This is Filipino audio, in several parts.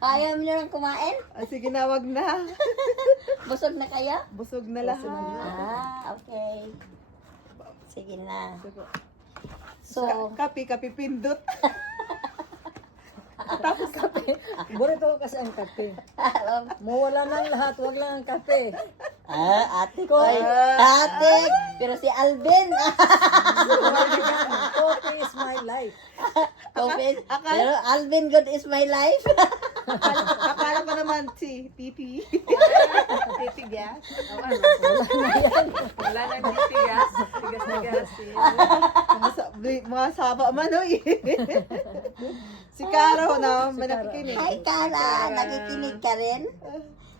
Ayaw mo na kumain? Sige na, wag na. Busog na kayo? Busog na lahat. Okay. Sige na. Sige. So, Kapi pindot. Burito ko kasi ang kape. Mawala na ang lahat, wag lang ang kape. ate ko. Ate. Pero si Alvin. Coffee is my life. Pero Alvin, good is my life. Akala ko naman si Titi. Titi gas. Wala nang tigas. Tigas na gas. Mga saba man, oy. Si Caro na, manakikinig. Hi, Kara. Nakikinig ka rin?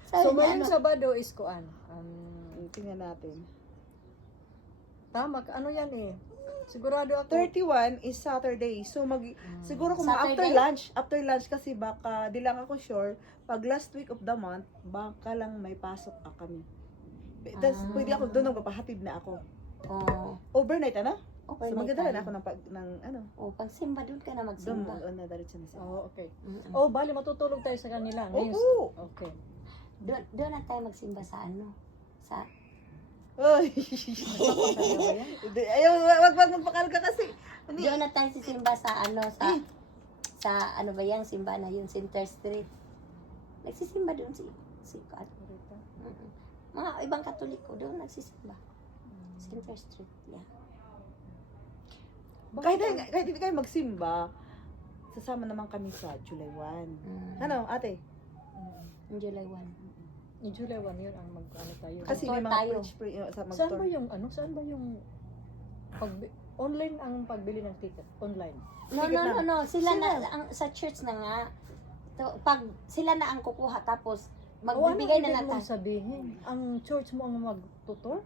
So, Sabi niya, ngayong Sabado is kuan. Tingnan natin. Tama, ano yan eh. Sigurado ako. 31 is Saturday. So siguro kung Saturday? after lunch kasi baka di lang ako sure pag last week of the month baka lang may pasok kami. Pwede ako doon magpapahatid na ako. Oh, Overnight ano? okay So magdadala na ako ng ano. Oh, pag simba doon ka na Doon magsimba. na diretso na siya. Oh, okay. Mm-mm. Oh, bali matutulog tayo sa kanila. Ngayon, Oo. okay. Doon na tayo magsimba sa ano? Sa Oy. Ayaw, wag magpakarga kasi. Hindi. doon na tayo sisimba sa ano sa ano ba yung simba na yun, Center Street. Nagsisimba doon si Kat. Mga ibang Katoliko doon nagsisimba. Center Street. Yeah. Kahit hindi kayo magsimba, sasama naman kami sa July 1. Ano, ate? July 1. Ni July 1 yun ang mag-ano tayo. Kasi Tour may tayo. mga preach sa Saan ba mag-tour. yung ano? Saan ba yung online ang pagbili ng ticket? Online. No, Sige no, na. no, no. Sila na, sa church na nga. Pag sila na ang kukuha, tapos magbibigay na lang natin. sabihin. Ang church mo ang magtutor?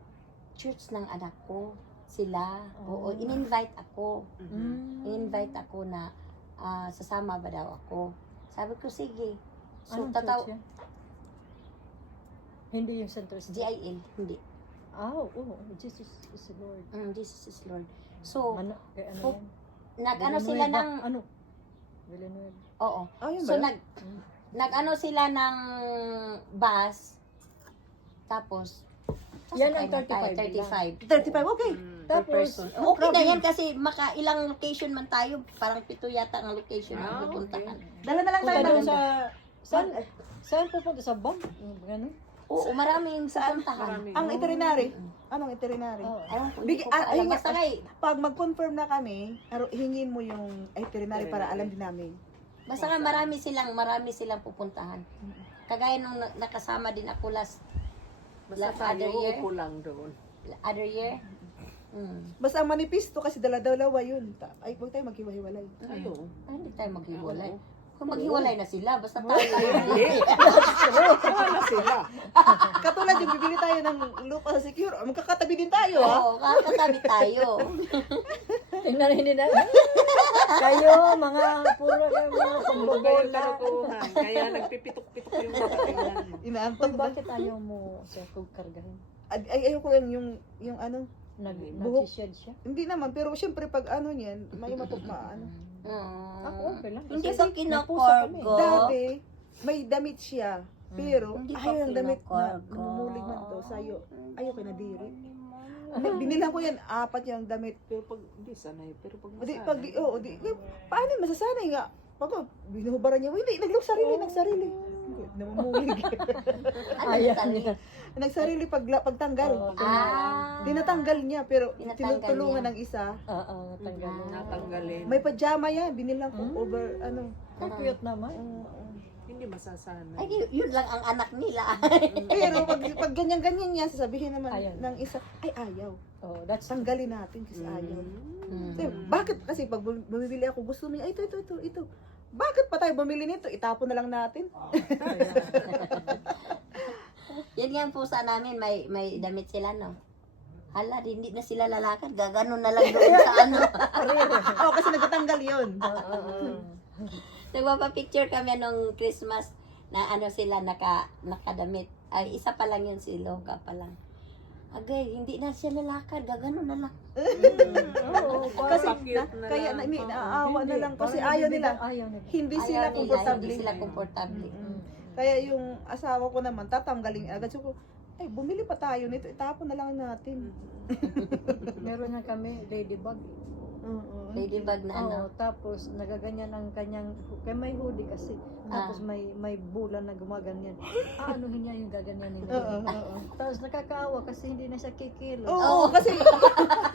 Church ng anak ko. Sila. Oo, Oh. in-invite ako. Mm. In-invite ako na sasama ba daw ako. Sabi ko, sige. So, Anong church yan? Hindi yung Center Street. GIL, hindi. Oh, Jesus is the Lord. Jesus is Lord. So, Ano? Kaya ano Oh, yan? nag-ano sila Villanueva. ng, Ano? Villanueva. oo. Ayun So, ba? nag-ano sila ng bus. Tapos, Yan sasakay ang na tayo, 35 35. 35, okay. Per Tapos, person. Okay na yan kasi ilang location man tayo. Parang 7 yata ang location ang pupuntahan. Dala na lang tayo punta ng doon sa... Saan pupunta? Sa bomb? Ganun? Oo, maraming pupuntahan. Marami. ang itinerary. Anong itinerary? Oh. Ayun, kung Big- hindi ko pa alam. ayun nga. Basta kay, Pag mag-confirm na kami, hingin mo yung itinerary para alam din namin. basta nga marami silang pupuntahan. Kagaya nung nakasama din ako last Basta other tayo year. upo lang doon. other year. Basta ang manifesto kasi dala-dalawa yun. Ay, huwag tayo maghiwa-hiwalay. Ayo. Ay, hindi tayo maghiwalay. Kung maghiwalay na sila, basta tayo. Hindi. Wala sila. Katulad yung bibili tayo ng lupa sa secure, magkakatabi din tayo, ha? Oo, kakatabi tayo. Tingnan hindi na. Kayo, mga puro kayo, mga Puro kayo pambobola. karukuhan. Kaya nagpipitok-pitok yung mga tingnan. Inaantok Uy, ba? bakit ayaw mo siya kargahin? Ay, ayoko yung ano, Buhok. Nag-shed siya? hindi naman, pero syempre pag ano niyan, may matukma, ano. Ako, okay lang. Hindi Kasi ba nagpusa kinokorgo? Dati, may damit siya, pero Hindi pa ayaw yung damit na kinokorgo. namumulig man to sa'yo. Ayaw kinadiri. Binila ko yan, 4 yung damit. Pero pag di sanay. Pero pag Di, masanay. pag di, oh, di, paano masasanay nga? Pag binuhubaran niya, hindi, nagsarili. Namumulig. Ano Ayaw tali? niya. Nagsarili pagtanggal. Ah. Dinatanggal niya, pero Tinatanggal tinutulungan niya. ng isa. Oo, natanggalin. Natanggalin. May pajama yan, binilang ko over, ano. Ang cute naman. Hindi masasanay. Ay, yun lang ang anak nila. Pero pag ganyan-ganyan niya, sasabihin naman Ayaw. ng isa, ay ayaw. Oh, that's Tanggalin natin kasi ayaw. Hmm. Kasi, bakit kasi pag bumibili ako, gusto niya, ay, ito. Bakit pa tayo bumili nito? Itapon na lang natin. Yan nga ang pusa namin, may damit sila, no? Hala, hindi na sila lalakad, gaganon na lang doon sa ano. Oo, kasi nagtatanggal yun. Nagpapapicture kami nung Christmas na ano sila nakadamit. Ay, isa pa lang yun si Loka pa lang. Agay, hindi na siya lalakad, gagano na lang. Oo, Kasi Cute na kaya lang. naaawa na Hindi, lang kasi parang ayaw nila. Ayaw nila. Hindi Ayaw sila nila, komportable. Hindi sila komportable. Mm. Kaya yung asawa ko naman, tatanggalin agad. So, ay, bumili pa tayo nito, itapon na lang natin. Meron na kami, ladybug. Oo. Ladybug na ano. Oo, tapos nagaganyan ang kanyang, kaya may hoodie kasi. Tapos may bulan na gumaganyan. Aanuhin niya yung gaganyanin niya. Oo, oo. Tapos nakakaawa kasi hindi na siya kikilo. Oo, kasi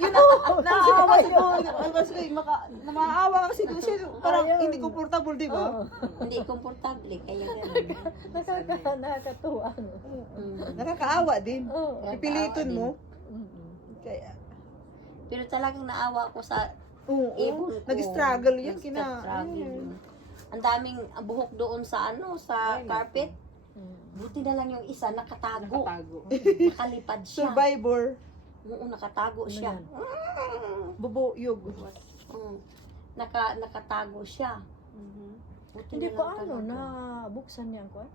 yun ang naaawa siguro. Kasi maawa kasi doon siya parang Ayaw. hindi comfortable, di ba? Oo. Hindi komportable, kaya gano'n. Nakakatuwa. No? Nakakaawa din. Oo. Pipilitin mo. Mm-mm. Kaya, Pero talagang naawa ko sa oo, ibon ko. nag-struggle yan. Nag-struggle Ayun. yun. Ang daming buhok doon sa sa Ay, carpet. Mm. Buti na lang yung isa nakatago. Nakatago. Nakalipad siya. Survivor, Oo, nakatago Ano siya. yan? bubuyog. Nakatago siya. Mhm. Buti Hindi na pa lang ano, talaga. na buksan niya ang kwan?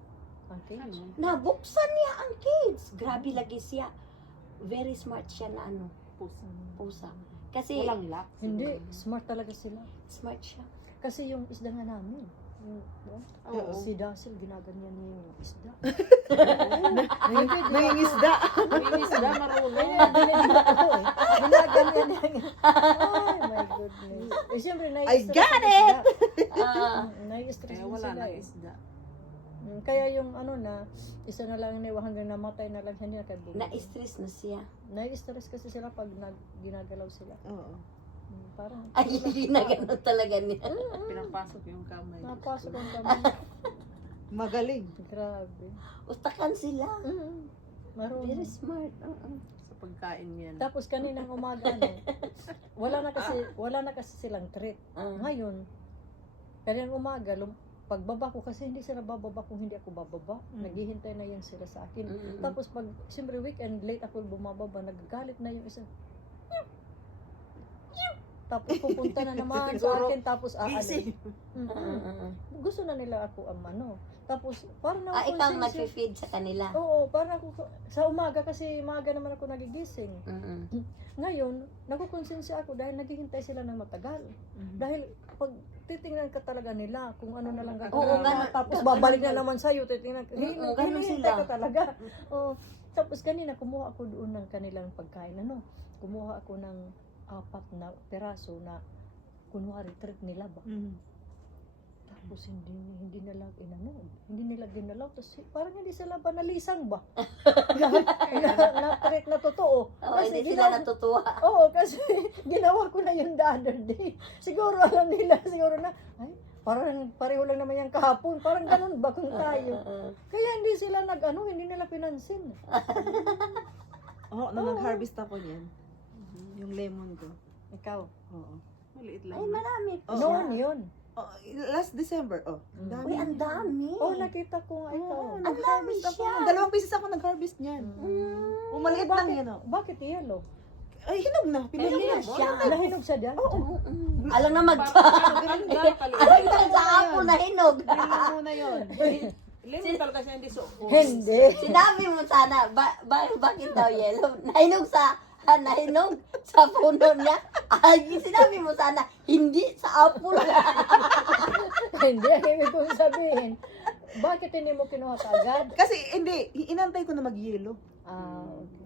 Ang cage. Ano? Nabuksan niya ang cage. Grabe lagi siya. Very smart siya na Pusa. pusa. Kasi Walang lock. Hindi, smart talaga sila. smart siya. Kasi yung isda nga namin, Oo. si Dasil, ginaganyan niya yung isda. Nangingisda. Linis na marunong. Ginaganyan niya. Ay, my goodness. Eh, siyempre, I nai-stress got din it! sila. Ah, Nai-stress Kaya din wala sila nang eh. isda. Kaya yung ano na, isa na lang na hanggang namatay na lang hindi na kayo bumili. na-stress na siya. Nai-stress kasi sila pag ginagalaw sila. Oo. Parang, Ay, ginaganon talaga niya. Pinapasok yung kamay. napasok ang kami. Magaling. Grabe. Ustakan sila. Marunong. Very smart. Sa pagkain yan. Tapos kaninang umaga, no, wala na kasi silang treat. Ngayon, kaninang umaga, pagbaba ko, kasi hindi sila bababa kung hindi ako bababa. Naghihintay na yan sila sa akin. Tapos pag, siyempre weekend, late ako bumababa, nagagalit na yung isa. Tapos pupunta na naman sa Siguro, akin, tapos aalis. Gusto na nila ako ano. Tapos, parang Ikaw ang nakukonsensya. nag-feed sa kanila. Oo, parang ako, sa umaga kasi maaga naman ako nagigising. Ngayon, nakukonsensya ako dahil naghihintay sila ng matagal. Dahil pag titingnan ka talaga nila kung ano na lang gagawin Oo, nila, ganun- tapos ganun babalik na ganun. naman sa'yo, titingnan ka. Oo, ganun Hinihintay sila. ka talaga. Oo. Tapos kanina, kumuha ako doon ng kanilang pagkain. Kumuha ako ng 4 na peraso na kunwari treat nila ba. Tapos hindi nila inano, hindi nila dinalaw. Tapos parang hindi sila banalisang ba? na treat na totoo. Oo, hindi sila natutuwa. Oo, kasi ginawa ko na yun the other day. Siguro alam nila, siguro na, ay, parang pareho lang naman yung kahapon. Parang ganun ba kung tayo? Kaya hindi sila hindi nila pinansin. Oo, nag-harvest ako niyan. Yung lemon ko. Ikaw. Oo. Maliit lang. Ay, marami po Oo. siya. Noon yun. Oh, last December, Uy, ang dami. Oh, nakita ko nga ikaw. Oo, Ang dami nag-harvest ako. siya. 2 beses ako nag-harvest niyan. Maliit lang yan, oh. Bakit yellow? Ay, hinog na. Pinili Hinog na na siya. siya. Nahinog siya dyan? Oo. Alam na Ganun lang kaliit. Alam na sa apple na hinog. Pinili mo na yun. Lemon talaga siya, hindi so. Hindi. Sinabi mo sana, bakit daw yellow? Nahinog sa puno niya. Ay, sinabi mo sana, hindi sa apple. Hindi, ang ibig kong sabihin. Bakit hindi mo kinuha kaagad? Kasi, hindi. Inantay ko na mag-yellow.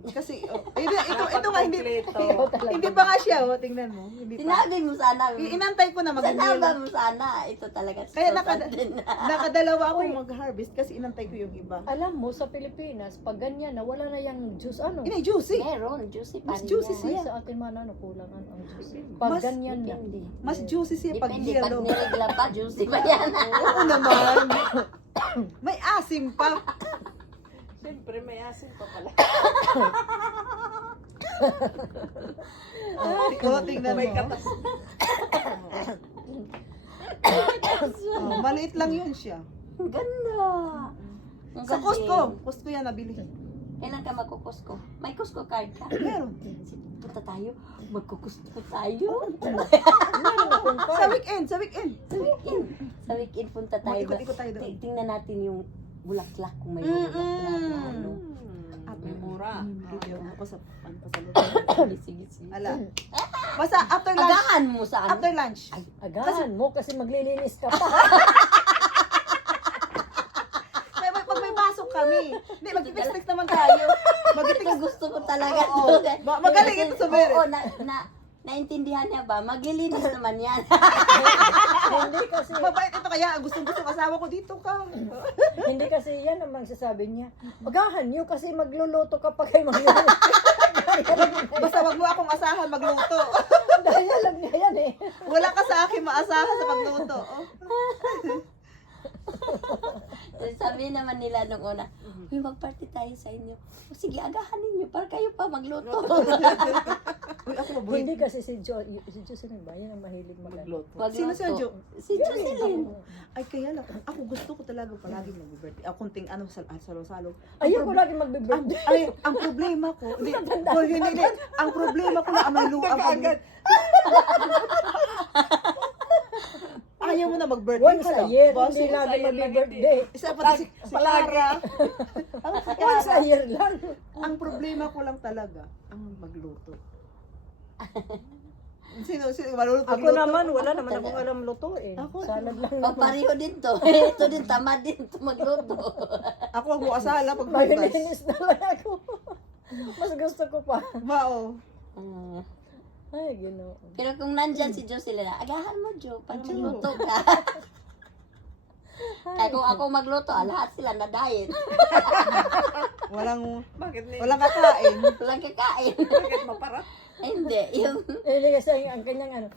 Kasi, ito nga, hindi. Kompleto. Hindi pa nga siya, tingnan mo. Hindi pa. Sinabi mo sana. Inantay ko na Sinabi mag-yellow. mo sana. Ito talaga. Kaya din. nakadalawa akong mag-harvest kasi inantay ko yung iba. Alam mo, sa Pilipinas, pag ganyan na, wala na yung juice, Inay, juicy. Meron, juicy pa Mas rin juicy yan. siya. Ay, sa atin man, kulang ang juice. Pag Mas- ganyan na. Depende. Mas juicy siya pag Depende. Pag yellow. niregla pa, juicy pa yan. Oo naman. May asim pa. Siyempre, may asin pa pala. Tingnan May mo. katas. Maliit lang yun siya. Ang ganda. Ang Sa galing. Costco yan nabili. Kailan ka magkukusko? May Costco card ka? Meron. Punta tayo. Magkukusko tayo. Sa weekend. Sa weekend punta tayo. Ikot-ikot tayo doon. Tingnan natin yung bulaklak kung may bulaklak na ano. At may mura. para. Video ako sa pasalutan. Sige, sige. Ala. Basta after lunch. Agahan mo sa ano? After lunch. Agahan mo kasi maglilinis ka pa. Kaya pag may pasok kami. Hindi, magtitext naman tayo. Ito gusto ko talaga. Oo. Magaling ito sa Beret. Oo, naintindihan niya ba? Maglilinis naman yan. Hindi kasi Mabait ito kaya. Gusto asawa ko dito ka. hindi kasi yan ang magsasabi niya. Agahan niyo kasi magluluto kapag kayo magluluto. Basta wag mo akong asahan magluto. Dahil alam niya yan eh. Wala ka sa akin maasahan sa pagluto. Oh. Sabi naman nila nung una, "Uy, mag-party tayo sa inyo." O, sige, agahan ninyo para kayo pa magluto. Uy, ako mabuhay. Hindi kasi si Jocelyn ba? Yan ang mahilig magluto. Magluto. Sino si Jo? Si Jocelyn. Ay, kaya lang. Ako gusto ko talaga palagi mag-birthday. Ako kunting salo-salo. Ayoko lagi magbe-birthday. Ay, ang problema ko. Hindi. Hindi. Ang problema ko na may luha ako. Ayaw mo na mag-birthday Once ka a lang. year, Boss, hindi eh. natin sayang lang magbe-birthday. Isa pa si Clara. Once a year lang. Ang problema ko lang talaga, ang magluto. Sino maluluto? Ako naman, wala naman akong alam lutuin. Ako, Salad lang O, naman. pareho din to. Ito din, tamad din to magluto. Ako ang buasala pag bukas. Maglilinis na lang ako. Mas gusto ko pa. Mao. Mm. Ay, Ginoo. Pero kung nandyan si Jocelyn, agahan mo, Jo, para magluto ka. Kaya kung ako magluto, lahat sila na diet. Walang Bakit ni? walang kakain. Walang kakain. Bakit maparat? Hindi, yung Hindi kasi ang kanyang ano,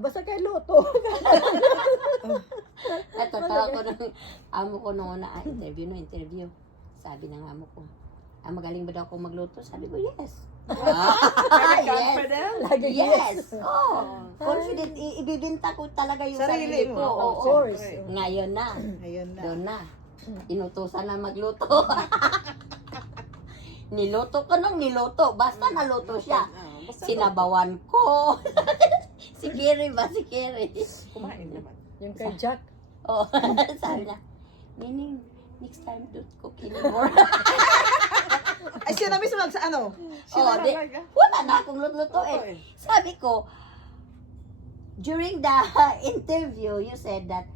basta kay luto. natatawa ko ng amo ko noon na interview. Sabi ng amo ko, magaling ba daw ako magluto? Sabi ko, yes. Very yes. confident. Lagi Yes. Oh, confident. Ibibinta ko talaga yung Sarili sarili mo. ko. Of Oo. course. Ngayon na. Ayun na. Doon na. Inutusan na magluto. Niluto ko nung niluto. Basta naluto siya. Basta Sinabawan ko. Si Kerry ba? Si Kerry. kumain naman. Yung kay Jack. Oh, sabi niya, Nining, next time don't cook anymore. Ay, siya na mismo ano? Oh, di, wala na akong luto eh. Sabi ko, during the interview, you said that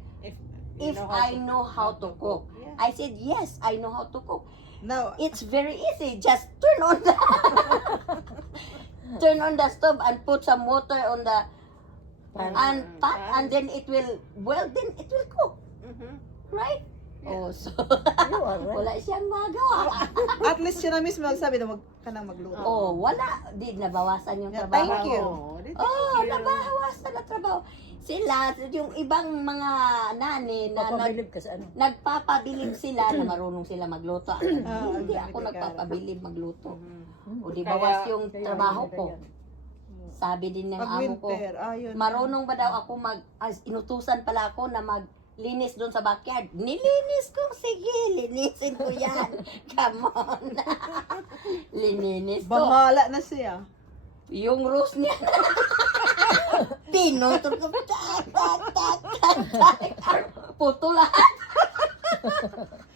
if I know how to cook. I said, yes, I know how to cook. Now, It's very easy. Just turn on the stove and put some water on the pot, and then it will cook, right? Oh, so You are right. wala siyang magawa. at least siya na mismo magsabi na wag ka nang magluto. Oh, wala. Di nabawasan yung Yeah, trabaho. thank you. Oh, nabawasan na trabaho. Sila, yung ibang mga nani na Papabilib ka sa ano. nagpapabilib sila na marunong sila magluto. Hindi ang ako dami nagpapabilib magluto. O di Kaya- bawas yung Kaya trabaho ganyan, ko. ganyan. Sabi din ng Pag amo ko, winter, ayun. marunong ba daw ako inutusan pala ako na maglinis doon sa backyard. Nilinis ko, sige, linisin ko yan. Come on. Lininis ko. Bahala na siya. Yung rose niya. Pinutol ko. Puto lahat.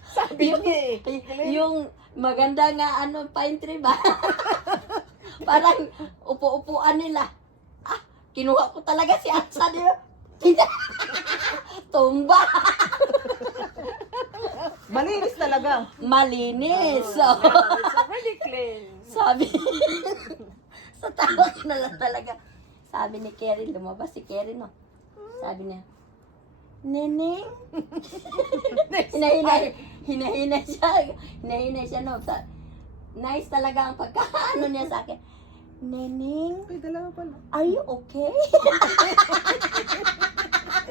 Sabi niya eh. Yung maganda nga pine tree ba? Parang upo-upuan nila. Kinuha ko talaga si Atsa nila. Tumba. Malinis talaga. Malinis. So, It's already clean. sabi, sa tawa ko na lang talaga. Sabi ni Kerry, lumabas si Kerry, no? Sabi niya, Neneng? Hinahinay siya, no? Nice talaga ang pagkaano niya sa akin. Neneng, Ay, dalawa pala. are you okay?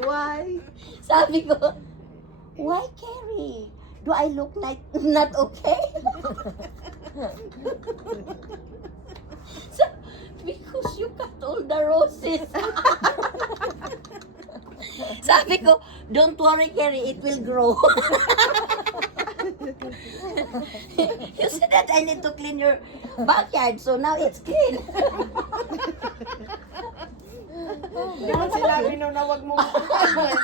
Why? Sabi ko, why Kerry? Do I look like not okay? Because you cut all the roses. Sabi ko, don't worry Kerry, it will grow. You said that I need to clean your backyard, so now it's clean. Di ba sinabi nung na wag mo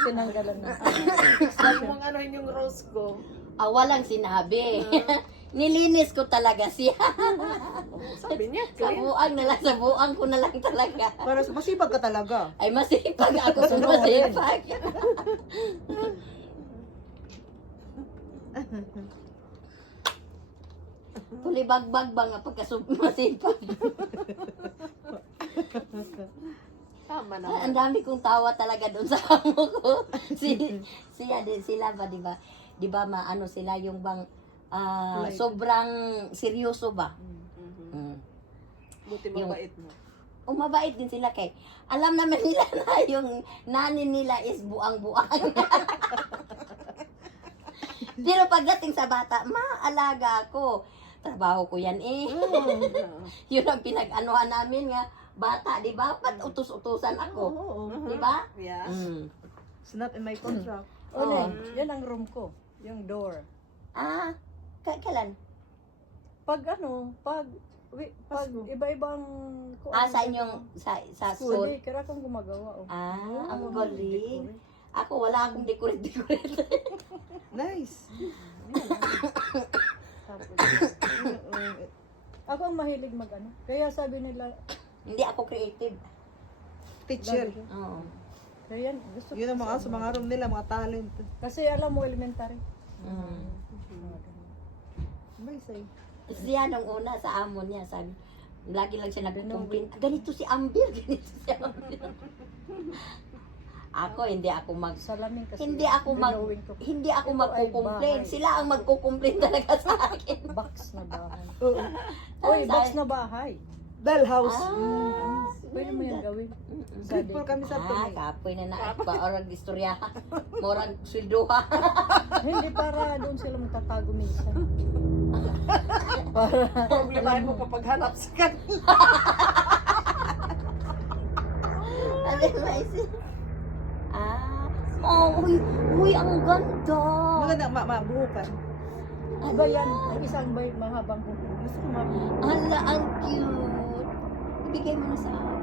Tinanggalan na. wag mong anuhin yung rose ko. Walang sinabi. Nilinis ko talaga siya. Sabi niya, Sa clean. buang na lang, sa buang ko na lang talaga. Para masipag ka talaga. Ay, masipag ako sa masipag. Tulibagbag ba nga masipag? Tama Ay, ang naman. dami kong tawa talaga doon sa amo ko. Siya din sila ba, di ba? Di ba maano sila yung bang Like. sobrang seryoso ba? Mhm. Mm. Buti mabait mo. Mabait din sila kay alam naman nila na yung nani nila is buang-buang. Pero pagdating sa bata, maalaga ako. Trabaho ko yan eh. Yun ang pinag-anuhan namin nga. Bata, di ba? Ba't utos-utusan ako? Oo. Di ba? Yes. Mm. It's not in my contract. O, Oo. Neng, yan ang room ko. Yung door. Ah, kailan? Pag ano, pag Pasko. iba-ibang Sa inyong, sa school? Hindi, kaya akong gumagawa. Oh. Ah, ang Ako galing. mag-decorate. Ako, wala akong decorate-decorate. Nice. Tapos, ako ang mahilig mag-ano. Kaya sabi nila, Hindi ako creative. Teacher. lagi- Oo. kaya yan, gusto ko Yun ang mga kasi sa mga room nila, mga talent. Kasi alam mo, elementary. Mm. May say. Siya nung una sa amo niya, sabi, lagi lang siya nagkukumplain. Ganito si Ambir, ganito si Ambir. Ako, hindi ako Salamin kasi. Hindi ako binowing ko. hindi ako Ito ay magkukumplain. bahay. Sila ang magkukumplain talaga sa akin. Box na bahay. Oo. Oy, Dahil- box na bahay. Dollhouse. Ah, Pwede mo yan gawin. Mm-mm. Grateful kami sa Ah, tunay. kapoy na na. Orag istorya. Morag sweldoha. Hindi para doon sila magtatago minsan. Para Problemahin mo kapag hanap sa kanila. Ano maisip? Ah, oh, huy, ang ganda. Maganda, mabuhukan. iba yan. Ang isang bay mahabang buhok. Gusto ko mabuhukan. Hala, ang cute. Ibigay mo na sa akin.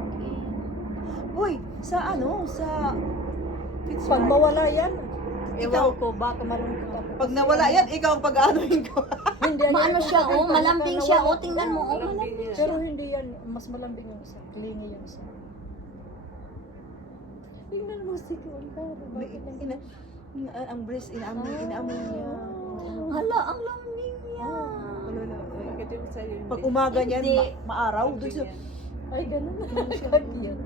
Uy, sa ano, sa Pag mawala yan, Ikaw. ewan ko, baka malungkot ako. Pag nawala yan, ikaw ang pag-aanoin ko. Hindi, Maano yan, siya, oh, pag malambing siya, nawala- oh, tingnan mo, oh, Malambing malambing. niya. Pero hindi yan, mas malambing yung isa. Clingy yung isa. Tingnan mo si Kuya. Ang breast, inaamoy niya. Hala, ang lambing niya. Wala na. Bakit yung sa'yo hindi? Pag umaga niyan, Hindi. maaraw. Doon siya. Ay, ganun na lang siya. Yan.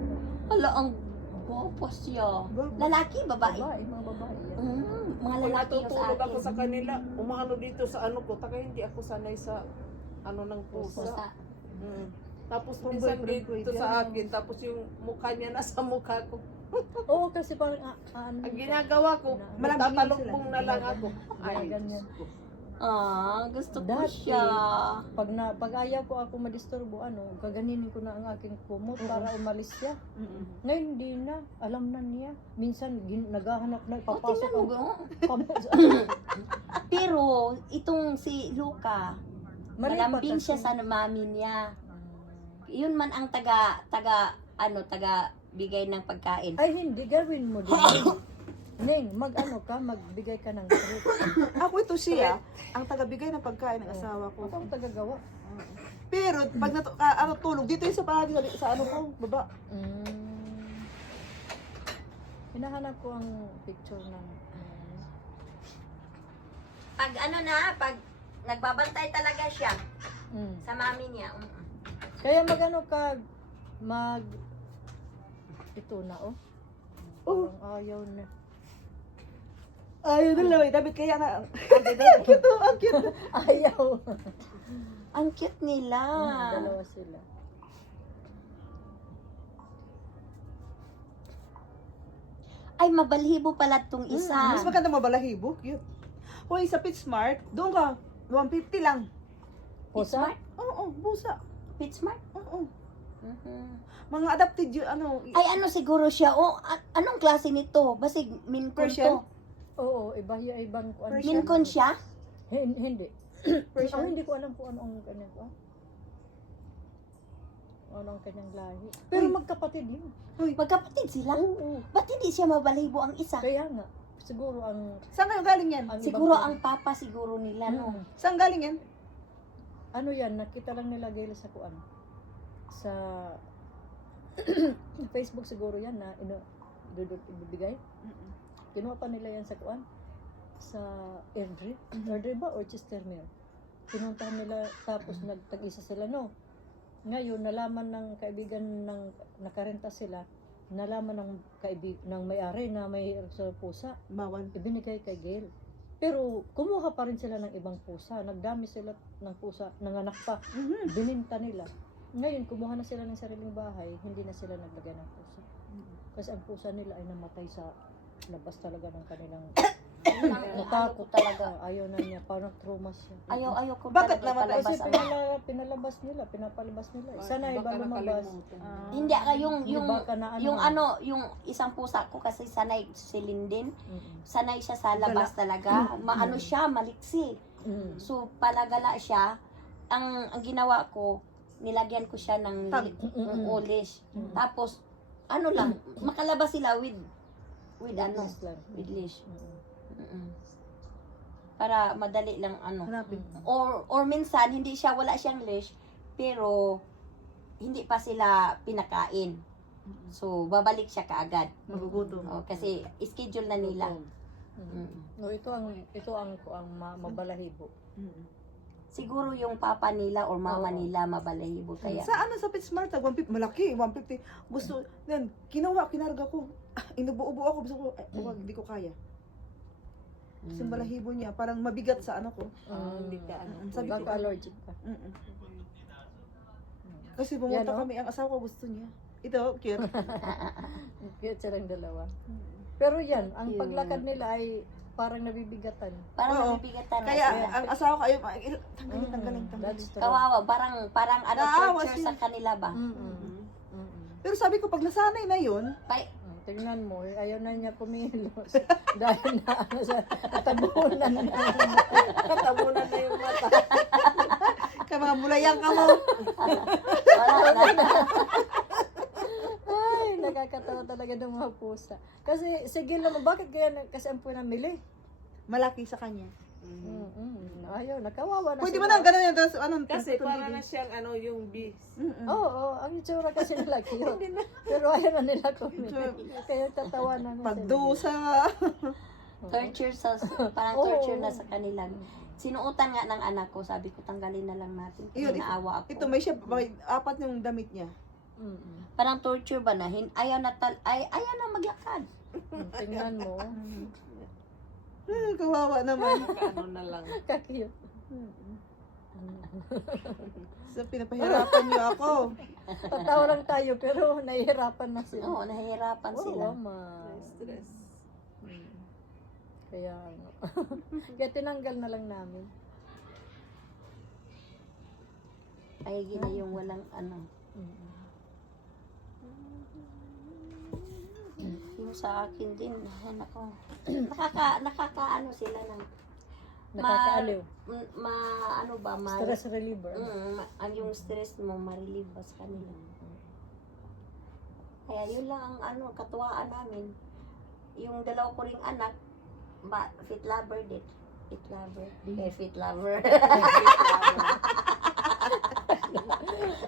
Hala, ang guwapo siya. Guwapo. Lalaki, babae. Babae, mga babae yan. Mga Pag lalaki yung sa natutulog ako sa akin. kanila, umaano dito sa ano ko, taka hindi ako sanay sa ano ng pusa. Pusa. Mm. Tapos Kung minsan boyfriend ko, dito yan. sa akin, tapos yung mukha niya nasa mukha ko. Oo, kasi parang ano. Ang ginagawa ko, Malambing magtatalokbong na lang ako. Ay, ganyan. Ah, gusto ko Dati, siya. Pag ayaw ko ako madisturbo, gaganinin ko na ang aking kumot para umalis siya. Ngayon hindi na, alam na niya. Minsan naghahanap na, Oh, papasok tingnan mo, ang oh. kamot. Pero, itong si Luca, malambing siya sa mami niya. Yun man ang taga bigay ng pagkain. Ay, hindi, gawin mo din. Neng, magbigay ka ng treat. Ako ito siya, ang tagabigay ng pagkain ng asawa ko. Ako ang tagagawa. Pero pag tulog, dito yung sa palagi sa ano ko, baba. Hinahanap ko ang picture ng... Pag pag nagbabantay talaga siya sa mami niya. Kaya ito na, oh. Oh. Parang ayaw na. Ayun na lang, David, kaya nga. Ang cute, ang cute. Ayaw. Ang cute nila. Dalawa sila. Ay, mabalhibo pala tong isa. Mas maganda mabalahibo, cute. Hoy, sa PetSmart, doon ka, 150 lang. Pusa? Oo, busa. PetSmart? Oo. Mhm. Mga adapted yun, Ay, ano siguro siya? Oh, anong klase nito? Basig Mincon Persian? to. Oo, ibang kuan. Persian? Mincon siya? Hindi. Persian? Hindi ko alam kung ano ang kanyang kuan. Ano ang kanyang lahi. Pero Uy. magkapatid yun. Magkapatid sila? Oo. Ba't hindi siya mabalhibo ang isa? Kaya nga, siguro ang... Saan kayo galing yan? ang Siguro ibang- ang papa siguro nila, no? Mm. Saan galing yan? ano yan, nakita lang nila Gail sa kuan. Sa Facebook siguro yan na dudot ibibigay. Mm-mm. Kinuha pa nila yan sa kuan. Sa Airdrie. Airdrie ba or Chestermere? Pinuntahan nila tapos nagtag-isa sila, no? Ngayon, nalaman ng kaibigan ng nakarenta sila, nalaman ng may-ari na may sa pusa, Bawal. ibinigay kay Gail. Pero kumuha pa rin sila ng ibang pusa. Nagdami sila ng pusa, nanganak pa. Mhm. Bininta nila. Ngayon, kumuha na sila ng sariling bahay, hindi na sila naglagay ng pusa. Kasi ang pusa nila ay namatay sa labas talaga ng kanilang natakot talaga. Ayaw na niya, parang trauma siya. Ayaw ko Bakit talaga namatay? ipalabas Kasi ang... pinalabas nila, pinapalabas nila. Sana iba Baka lumabas. nakalimutan. Hindi ka yung Baka na yung isang pusa ko kasi sanay si Linden, Mm-mm. sanay siya sa labas talaga. Maano siya, maliksi. Mm. So palagala siya. Ang ginawa ko, nilagyan ko siya ng Tag. ng olish. Mm. Tapos ano lang, makalabas sila with ano, Yes lang. with leash. Mm-mm. Mm-mm. Para madali lang ano. Hanapin. Or minsan hindi siya, wala siyang leash, pero hindi pa sila pinakain. So babalik siya kaagad. Magugutom. Kasi schedule na nila. Mm. No, ito ang mabalahibo. Mm. Siguro yung papa nila or mama Oo. nila mabalahibo kaya. Sa sa PetSmart, 150, malaki, 150. Gusto, yan, kinarga ko. Inubo-ubo ako, gusto ko, wag, hindi ko kaya. Kasi yung balahibo niya, parang mabigat sa ano ko. Hindi ka ano. Sabi ko, Baka allergic ka. Mm-mm. Kasi pumunta Yan, no? kami, ang asawa ko gusto niya. Ito, cute. Cute silang dalawa. Pero yan, ang Cute. paglakad nila ay parang nabibigatan. Parang Oo. nabibigatan na Kaya sila. ang asawa ko, ayaw, tanggalin. That's true. Kawawa, parang ano Naawa torture sila. sa kanila ba? Mm-mm. Mm-mm. Pero sabi ko, pag nasanay na yun, Tingnan mo, ayaw na niya kumilos. Dahil na ano sa katabunan na. Katabunan na yung mata. kaya mga bulayang ka mo. Wala na. Ay, nakakatawa talaga ng mga pusa. Kasi, sige naman, bakit kaya kasi ang pinamili? Malaki sa kanya. Ayaw, nakawawa na Pwede sila. mo na gano'n yan, tapos anong Kasi para na siyang ano yung bees. Oo, ang itsura kasi nila cute. Pero ayaw na nila kumili. Kaya tatawanan na sila. Pagdusa. Torture parang Oo. torture na sa kanila. Sinuutan nga ng anak ko, sabi ko tanggalin na lang natin. Kasi Yun, naawa ako. Ito, may siya, apat yung damit niya. Mm-mm. Parang torture ba na? Ayaw na maglakad. Tingnan mo. Kawawa naman. Ano na lang. Kakiyot. So, pinapahirapan niyo ako. Tatawa lang tayo pero nahihirapan na sila. Oo, nahihirapan sila. Oo, ma. Stress. Kaya ano. Kaya tinanggal na lang namin. Ay, gina yung walang ano. Yung sa akin din, nako. Nakakaano sila ng Nakakaaliw. ano ba, Stress reliever. ang yung stress mo ma-relieve ba sa kanila. Kaya yun lang ang ano, katuwaan namin. Yung dalawa ko ring anak, fit lover din. Fit lover. Fit lover.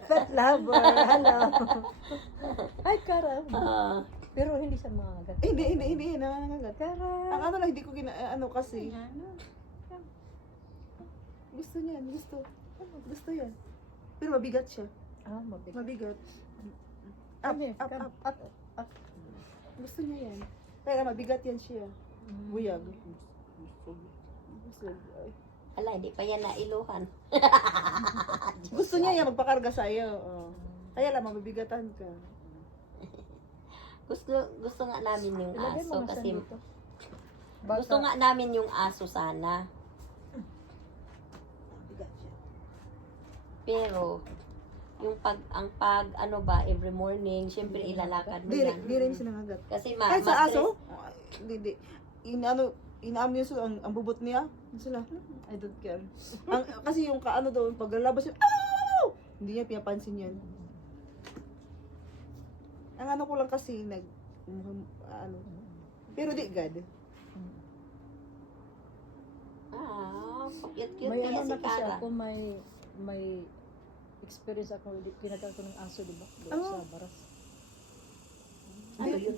Pet lover. Hello. Ay, karam. Ah, Pero hindi siya mga Hindi, nangangagat. Karam. Ang ano lang, hindi ko ano kasi. Gusto niya, gusto yan. Pero mabigat siya. Mabigat. Mabigat. Up, Kami, up, kam- up. up. Gusto niya yan. Kaya mabigat yan siya. Buyag. ala, hindi pa yan nailuhan. Gusto niya yan, magpakarga sa'yo. Oh. Kaya lang, mabibigatan ka. Gusto nga namin yung Ilagay mo aso nga kasi dito. gusto nga namin yung aso sana. Mabigat siya. Pero yung ano ba, every morning, syempre ilalakad mo yan. Di rin sinangagat. Kasi Kahit sa ma-stress. aso? Hindi. Inaam niya ang bubot niya. Sila, I don't care. Kasi yung kaano doon, pag lalabas siya, "Ow!" Hindi niya pinapansin yan. Ang ano ko lang kasi, pero di God. Cute May kaya ano si na kasi Kara. ako, may may experience ako, kinagat ko ng aso, di ba? Doon Oh. sa Baras. Ano yun?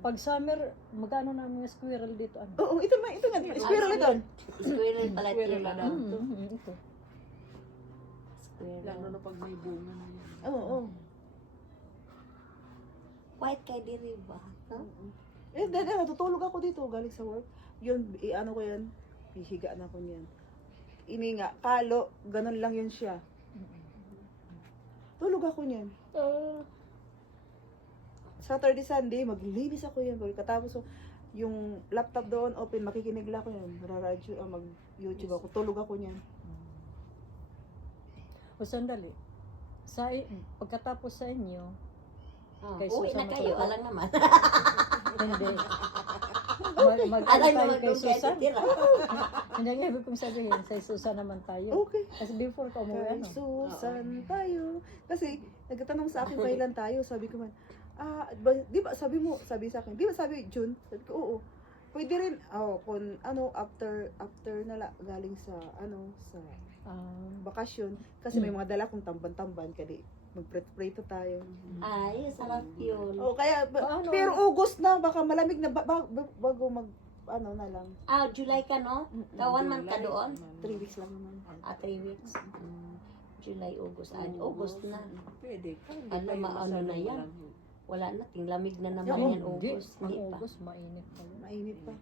Pag summer, magkano na mga squirrel dito? Ano? Oo, ito nga, squirrel ito. Squirrel pala Squirrel tila. na. Ito. Squirrel. Lalo na pag may bunga na yan. Oo. White kay diri ba? Huh? Eh, dahil natutulog ako dito, galing sa work. Yun, ano ko yan, hihiga na ko niyan. Ini nga, kalo, ganun lang yun siya. Tulog ako niyan. Saturday, Sunday, maglilinis ako yan. Katapos yung laptop doon, open, makikinig lang ako yan. Mag-YouTube ako, tulog ako niyan. O sandali. Pagkatapos sa inyo, Oh, Kay uwi Susan na kayo, matulog. alang naman. hindi. Mag-ano Alang tayo naman kay doon kayo Susan? titira. Hindi ang ibig kong sabihin, sa Susan naman tayo. Okay. Kasi before ka umuwi, Kay ano? Susan tayo. Kasi, nagtatanong sa akin, kailan tayo? Sabi ko man, di ba, sabi sa akin, di ba sabi June? Sabi ko, oo. Pwede rin, kung after galing sa, sa bakasyon. Kasi may mga dala kong tamban-tamban, kadi magpreto tayo. Ay, sarap yun. O kaya, Paano? pero August na, baka malamig na, bago na lang. July ka, no? Ka 1 month ka doon? 3 weeks lang naman. 3 weeks. July, August. August na. Pwede. Ano na yan? Wala na, tinglamig na naman Yung yan, August. Ang Hindi pa. August, mainit pa yun. Mainit pa.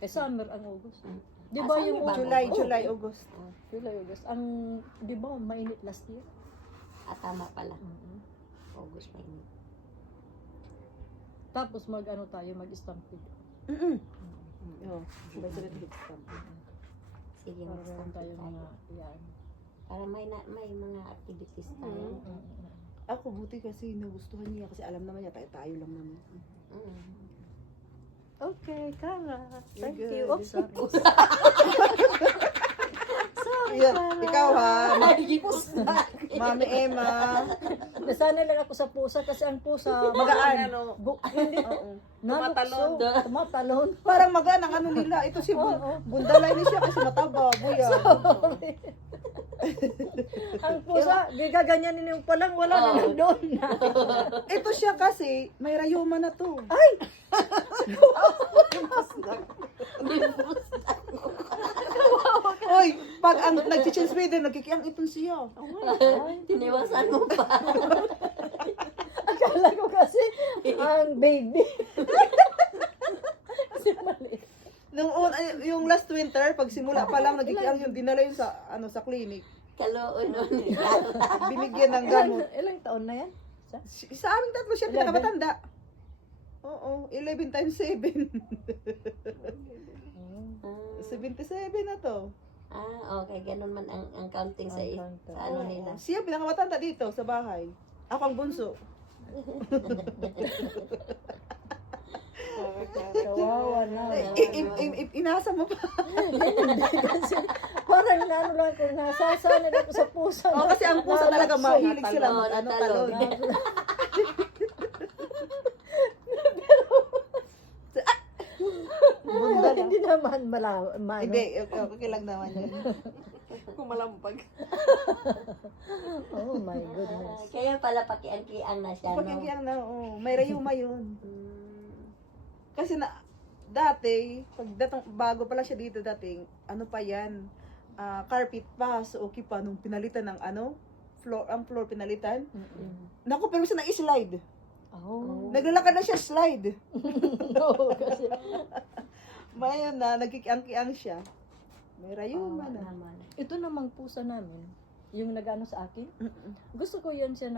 Eh, summer ang August. Mm. Di Ah, ba summer yung ba? July, August. July, August. Di ba mainit last year? Tama pala. August na yun. Tapos mag-ano tayo, mag-stampede. Oo, sabay-sabay tayo stamp. Sige, Para meron mag-stamp tayo tayo. mga, yan. Para may mga activities tayo. Ako, buti kasi nagustuhan niya kasi alam naman niya, tayo lang naman. Okay, Kara. You're Thank good. you. Oh, sorry. Yan, ikaw ha, Pusa! Mami Emma. Nasanay lang ako sa pusa kasi ang pusa, Magaan. hindi, Oo. nalukso, tumatalon. Parang magaan ang ano nila. Ito si Oo. Bundalay ni siya kasi mataba, buya. Ang pusa, gigaganyanin yung palang, wala na lang doon. Ito siya kasi, may rayuma na to. Oy, pag ang nag-change breeder, nagkikiyang ipon siya. Tiniwasan mo pa. Akala ko kasi, ang baby. Kasi mali. Yung last winter, pag simula pa lang, nagkikiyang yung dinala yun sa, sa clinic. Kaloon nun. Binigyan ng gamot. Ilang taon na yan? Sa aming tatlo siya, 11? pinakamatanda. Oo, 11 times 7. 77 na to. Okay. Ganun man ang counting sa, Ang counting. sa ano nila. Siya pinakamatanda dito sa bahay. Ako ang bunso. Kawawa na. Inasa mo pa. Kasi parang naano lang kung nasasanad ako sa pusa. Oo, kasi ang pusa talaga mahilig sila Talon, talon. Bunda na. Hindi naman maano. Hindi, okay lang naman yun. Kumalampag. Oh my goodness. Kaya pala pakiang-kiang na siya, no? Pagkakiyang na, may rayuma yun. Mm. Kasi dati, bago pala siya dito dating, pa yan, carpet pa, so okay pa, nung pinalitan ng floor pinalitan. Naku, pero siya na-slide. Oh. Naglalakad na siya slide. No, kasi Mayon na, nagkikiang-kiang siya. May rayuma na. Naman. ito namang pusa namin, yung nag-ano sa akin. Gusto ko yan siya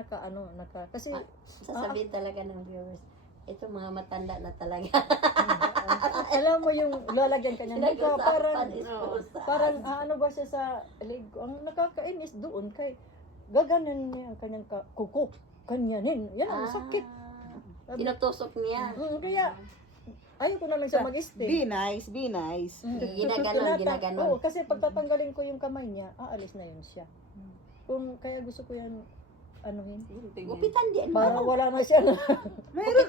kasi Sasabihin talaga ng viewers, ito mga matanda na talaga. alam mo yung lalagyan kanya mukha, parang parang ano ba siya sa leg ko. Ang nakakainis doon kay gaganan niya ang kanyang kuko. Kanyanin. Yan ang sakit. Tinutusok niya. Kaya ayaw ko na lang siya mag-stay. Be nice, be nice. Ginaganon. Oo, kasi pagtatanggalin ko yung kamay niya, aalis na yun siya. Kaya gusto ko yan, anuhin. Gupitan din. Para wala na siya na. Mayroon,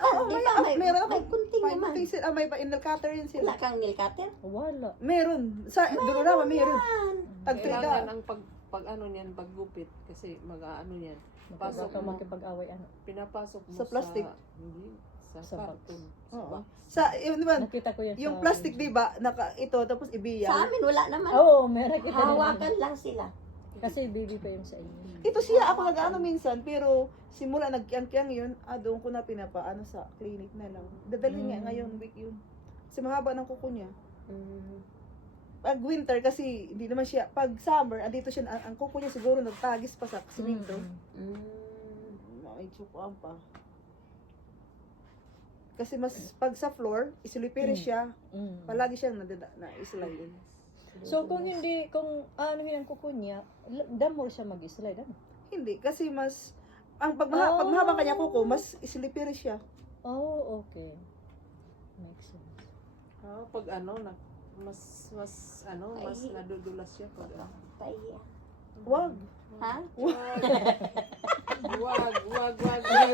Di ba? May kunting naman. cutting sila, may nail cutter yun Wala sila. kang nail cutter? Wala. Meron. Sa dulo naman meron. Yan. Tag Kailangan 3 ang pag ano niyan, paggupit kasi mag-ano yan. Pasok Pasok ka mo. makipag-away ano. Pinapasok mo Sa plastic? Hindi, sa Sa box. karton. Sa Oo. box. Sa, yun naman, Nakita ko yan yung sa... plastic, di ba, ito, tapos Sa ibiyaw. amin wala naman. Oo, meron kita din. Hawakan lang sila. Kasi baby pa yung sa inyo. Ito siya, ako nag-ano minsan, pero simula nagkiyang-kiyang yun, doon ko na pinapaano sa clinic na lang. Dadalhin niya ngayon, week yun. Kasi mahaba ng kuko niya. Pag winter, kasi hindi naman siya, pag summer, andito siya, ang kuko niya siguro nagtagis pa sa simento. Maitsukuan pa. Kasi mas, pag sa floor, isilipiri siya, palagi siyang na-slide. So kung hindi, kung ano yun ang kuko niya, damo siya mag-slide, ano? Hindi, kasi mas, pag mahaba kanya kuko, mas isilipiri siya. Oh, okay. Makes sense. Pag ano, mas Ay. nadudulas siya pag ano. Pahiya. Wag. Ha? Wag.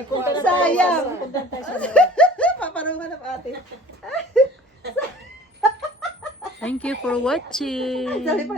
Punta na tayo Sayang. sa- punta na tayo sa Paparungan ng ate. Thank you for watching. Sabi pa